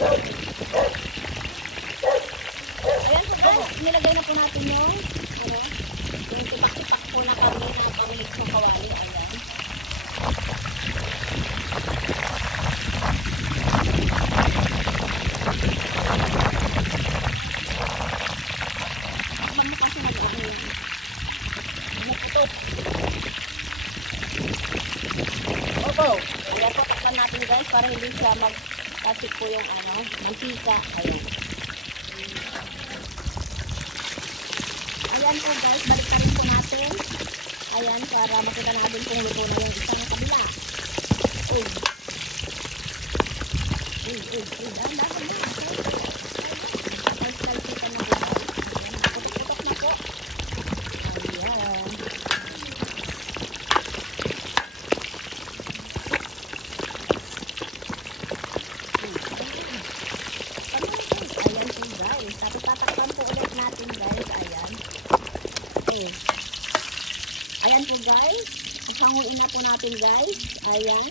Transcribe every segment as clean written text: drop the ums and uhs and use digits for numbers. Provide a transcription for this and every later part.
Ayan po guys, nilagay na po natin yung tipak-tipak po na kami na pamilig po kawali. Ayan. Habang mo kasi nag-ano yan. Naputok. Opo. Ayan po, takpan natin guys para hindi siya mag-tasik po yung mantika. Ayan. Ayan po guys, balik na rin po natin. Ayan, para makita natin kung luto na yung isang kabila. Uy. Dahan na. First time kita na po guys. Ayan, putok-putok na po. Ayan. Ayan po guys. Tapos tatakpan po ulit natin guys. Ayan. Ayan po guys. Isanguin na po natin guys. Ayan.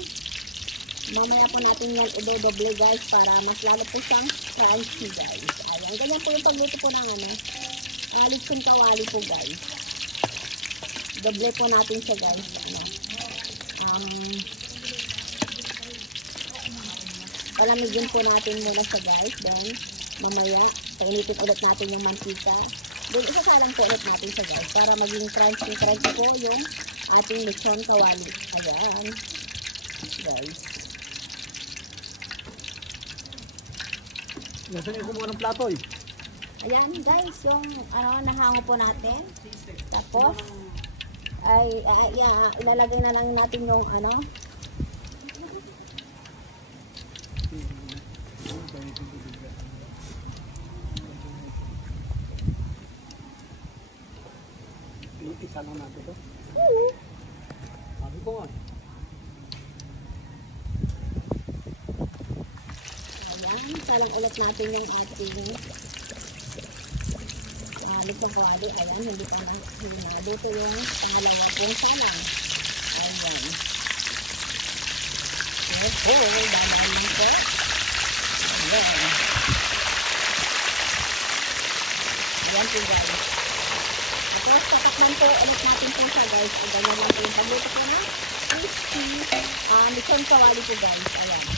Mamaya po natin yan i-doble guys para mas lalo po siyang crunchy guys. Ayan. Ganyan po yung pagluto po ng lechon kawali po guys. Doble po natin siya guys. Palamigin po natin muna siya guys. Then mamaya painitin ulit natin yung mantika. Then isasalang po ulit natin siya guys para maging crunchy po yung ating lechon kawali. Ayan guys. Nasaan yung kumuha ng plato eh? Ayan guys, yung nahango po natin. Tapos ay ilalagay na lang natin yung isa lang natin ito. Sabi ko nga. Ayan, salang ulit natin yung ating lechon kawali. Ayan, hindi pa hinado. Ito yung pangalawang pong salang. Ayan. Okay, dalaman po. Ayan. Ayan po guys. Tapos tatakman po ulit natin po siya guys. Ganyan lang po yung pagluto ko na crispy lechon kawali po guys. Ayan.